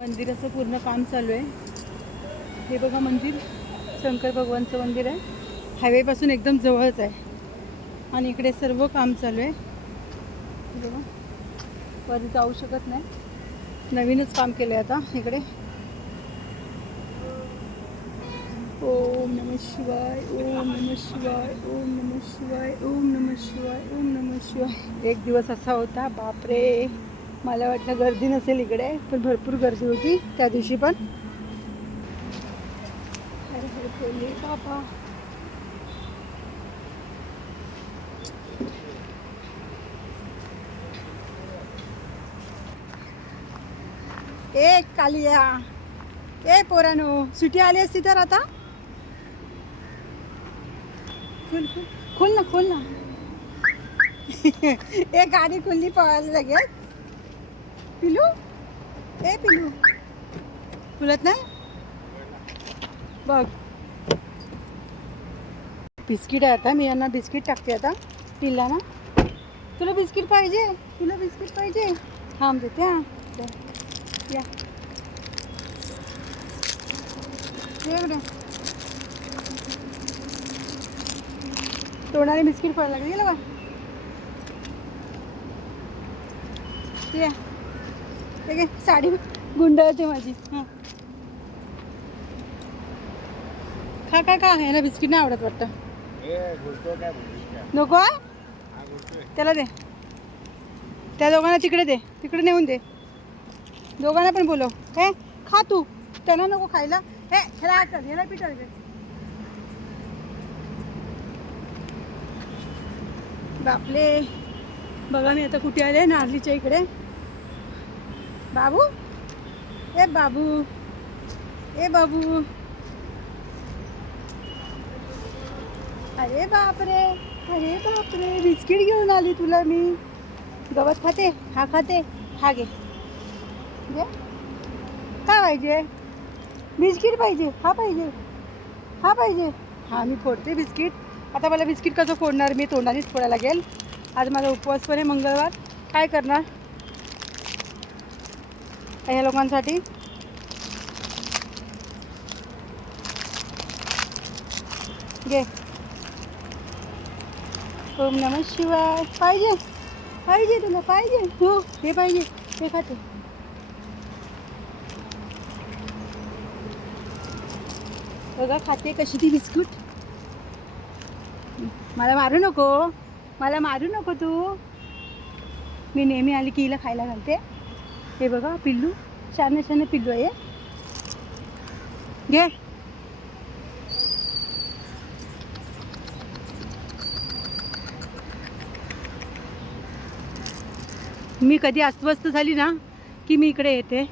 मंदिराचं पूर्ण काम चालू आहे. हे बघा मंदिर शंकर भगवानचं मंदिर आहे. हायवेपासून एकदम जवळच आहे. आणि इकडे सर्व काम चालू आहे. बघा. वर जाऊ शकत नाही. नवीनच काम केलं आहे आता इकडे. ओम नम शिवाय ओम नम शिवाय ओम नम शिवाय ओम नम शिवाय ओम नम शिवाय. एक दिवस असा होता बापरे. मला वाटलं गर्दी नसेल इकडे पण भरपूर गर्दी होती त्या दिवशी पण. हर ए कालिया. ए पोरानो सुटी आली असती तर आता? खोल खोल. खोल ना खोल ना. ए गाडी खुलली पळायला लगेच. पिलू? ए पिलू. खुलत नाही बघ. बिस्किट आहे आता. मी यांना बिस्किट टाकते आता. पिल्ला ना. तुला बिस्किट पाहिजे? तुला बिस्किट पाहिजे? थांब देते हां. या. तोंडाने बिस्किट पडायला लागली गेलं बा ये हे घे, साडी गुंडाळते माझी. हां. खा खा खा आहे ना बिस्किट नाही आवडत वाटतं. नको आहे? त्याला दे. त्या दोघांना तिकडे दे. तिकडे नेऊन दे. दोघांना पण बोलव. हे खा तू. त्यांना नको खायला. हे ह्याला आटल ह्याला पिटल दे बापले बघा मी आता कुठे आले नारलीच्या इकडे. बाबू? ए बाबू ए बाबू। अरे बापरे अरे बापरे बिस्किट घेऊन आली तुला मी. गवत खाते हा खाते हा घे. घे काय पाहिजे? बिस्किट पाहिजे हा पाहिजे हा पाहिजे. हा मी फोडते बिस्किट. आता मला बिस्किट कसं फोडणार? मी तोंडानेच फोडायला लागेल. आज माझा उपवास पण आहे मंगळवार. काय करणार? ह्या लोकांसाठी. घे. ओम नम शिवाय. पाहिजे. पाहिजे तुला पाहिजे. हो हे पाहिजे. हे खाते. बघा खाते कशी ती बिस्कुट. मला मारू नको. मला मारू नको तू. मी नेहमी आली की हिला खायला घालते. हे बघा पिल्लू. छान छान पिल्लू आहे. घे. मी कधी अस्वस्थ झाली ना की मी इकडे येते.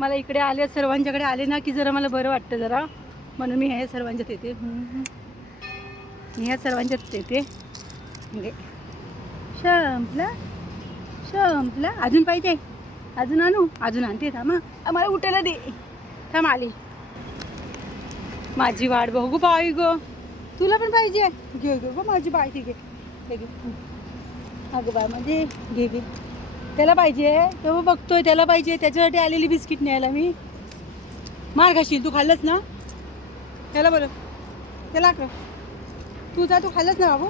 मला इकडे आले सर्वांच्याकडे आले ना की जरा मला बरं वाटतं जरा. म्हणून मी ह्या सर्वांच्यात येते. मी ह्या सर्वांच्यात येते. म्हणजे संपला. संपला. अजून पाहिजे? अजून आणू? अजून आणते थांबा आम्हाला उठायला दे. थांब आली. माझी वाट बघू बाई ग. तुला पण पाहिजे? घे घे ग माझी बाय ती घे घे. अगं बाय म्हणजे घे घे. त्याला पाहिजे. तो बघतोय त्याला पाहिजे. त्याच्यासाठी आलेली बिस्किट न्यायला मी. मार खाशील तू खाल्लंच ना? त्याला बरं त्याला आकर तू जा तू खाल्लंच ना बाबू.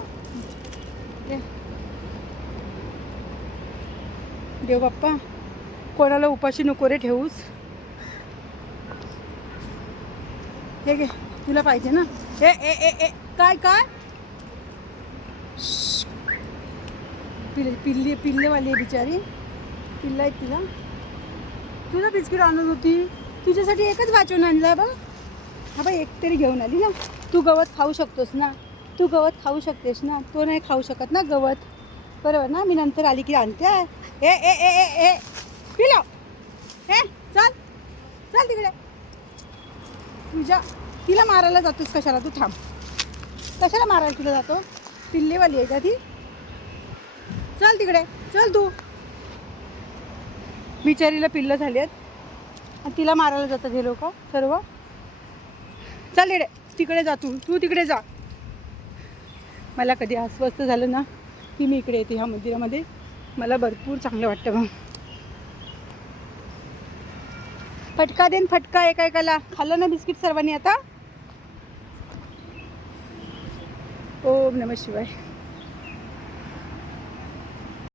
देव बाप्पा. कोणाला उपाशी नको रे ठेवूस. हे घे तुला पाहिजे ना. ए ए ए ए काय काय? पिल्ले पिल्ली पिल्लेवाली आहे बिचारी. पिल्ला आहे तिला. तुला बिस्किट आणत होती. तुझ्यासाठी एकच वाचून आणला बा. हा बा एक तरी घेऊन आली ना. तू गवत खाऊ शकतोस ना. तू गवत खाऊ शकतेस ना. तो नाही खाऊ शकत ना गवत. बरोबर ना? मी नंतर आली की आणते. ए ए ए ए ए. पिलो. हे चल. चल तिकडे. तुझ्या तिला मारायला जातोस कशाला? तू थांब. कशाला मारायला तिला जातो? पिल्लेवाली आहे का ती? चल तिकडे. चल तू. बिचारीला पिल्लं झाली आहेत. आणि तिला मारायला जातात हे लोक सर्व. चल तिकडे. तिकडे जा तू. तू तिकडे जा. मला कधी अस्वस्थ झालं ना की मी इकडे येते ह्या मंदिरामध्ये. मला भरपूर चांगलं वाटतं मग फटका देन फटका एका एकाला खाल्लं ना बिस्किट सर्वांनी आता? ओम नम शिवाय.